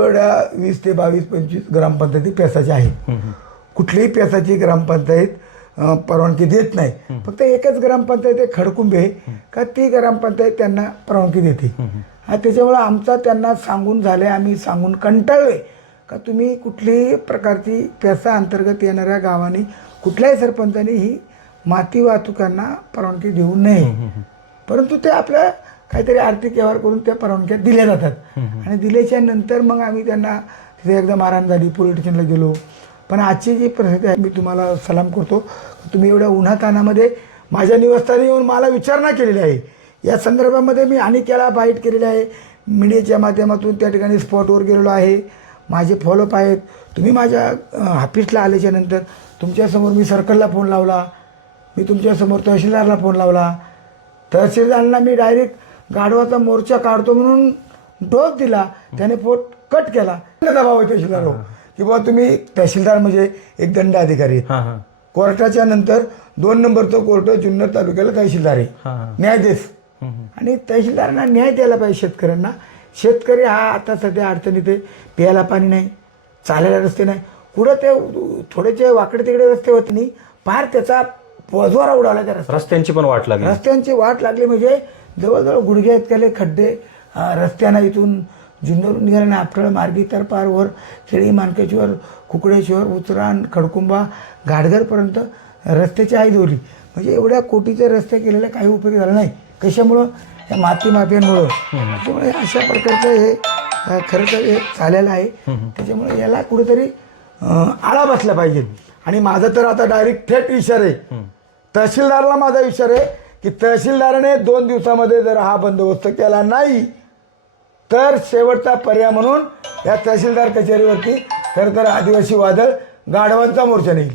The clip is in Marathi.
जवळजवळ 20 ते 22-25 ग्रामपंचायती पेसाच्या आहेत. कुठलीही पेसाची ग्रामपंचायत परवानगी देत नाही. फक्त एकच ग्रामपंचायत आहे खडकुंबे का ती ग्रामपंचायत त्यांना परवानगी देते. त्याच्यामुळं आमचा त्यांना सांगून झाले, आम्ही सांगून कंटाळलोय का तुम्ही कुठलीही प्रकारची पेसा अंतर्गत येणाऱ्या गावांनी कुठल्याही सरपंचांनी ही माती वाहतुकांना परवानगी देऊ नये. परंतु ते आपल्या काहीतरी आर्थिक व्यवहार करून त्या परवानग्या दिल्या जातात. आणि दिल्याच्या नंतर मग आम्ही त्यांना तिथे एकदा मारहाण झाली, पोलीस स्टेशनला गेलो. पण आजची जी परिस्थिती आहे, मी तुम्हाला सलाम करतो, तुम्ही एवढ्या उन्हातानामध्ये माझ्या निवासस्थानी येऊन मला विचारणा केलेली आहे. या संदर्भामध्ये मी अनेकेला बाईट केलेली आहे, मीडियाच्या माध्यमातून त्या ठिकाणी स्पॉटवर गेलेलो आहे. माझे फॉलोअप आहेत. तुम्ही माझ्या ऑफिसला आल्याच्या नंतर तुमच्यासमोर मी सर्कलला फोन लावला, मी तुमच्यासमोर तहसीलदारला फोन लावला. तहसीलदारांना मी डायरेक्ट गाढवाचा मोर्चा काढतो म्हणून डोस दिला, त्याने फोन कट केला. दबाव आहे तहसीलदार की बाबा तुम्ही तहसीलदार म्हणजे एक दंड अधिकारी आहेत. कोर्टाच्या नंतर 2 नंबरचं कोर्ट जुन्नर तालुक्याला तहसीलदार आहे, न्यायाधीश. आणि तहसीलदारांना न्याय द्यायला पाहिजे शेतकऱ्यांना. शेतकरी हा आता सध्या अडचणीत आहे. प्यायला पाणी नाही, चालायला रस्ते नाही, कुठं ते थोडेसे वाकडे तिकडे रस्ते होत नाही, फार त्याचा पजवारा उडाला त्या रस्त्यांची पण वाट लागली. रस्त्यांची वाट लागली म्हणजे जवळजवळ गुडघ्या इतक्याले खड्डे रस्त्यानं इथून जुन्नरून निघाल्याने आपटळ मार्गी तर पार वर खेळी मानकेश्वर, कुकडेश्वर, उचराण, खडकुंबा, घाटघरपर्यंत रस्त्याची आई दोरी. म्हणजे एवढ्या कोटीचे रस्ते केलेले काही उपयोग झाला नाही. कशामुळं? या माती माफियांमुळं. त्याच्यामुळे अशा प्रकारचं हे खरं तर हे झालेलं आहे. त्याच्यामुळे याला कुठेतरी आळा बसला पाहिजे. आणि माझं तर आता डायरेक्ट थेट इशारा आहे तहसीलदारला. माझा इशारा आहे की तहसीलदाराने 2 दिवसामध्ये जर हा बंदोबस्त केला नाही तर शेवटचा पर्याय म्हणून या तहसीलदार कचेरीवरती खरं तर आदिवासी वादळ गाढवांचा मोर्चा नेईल.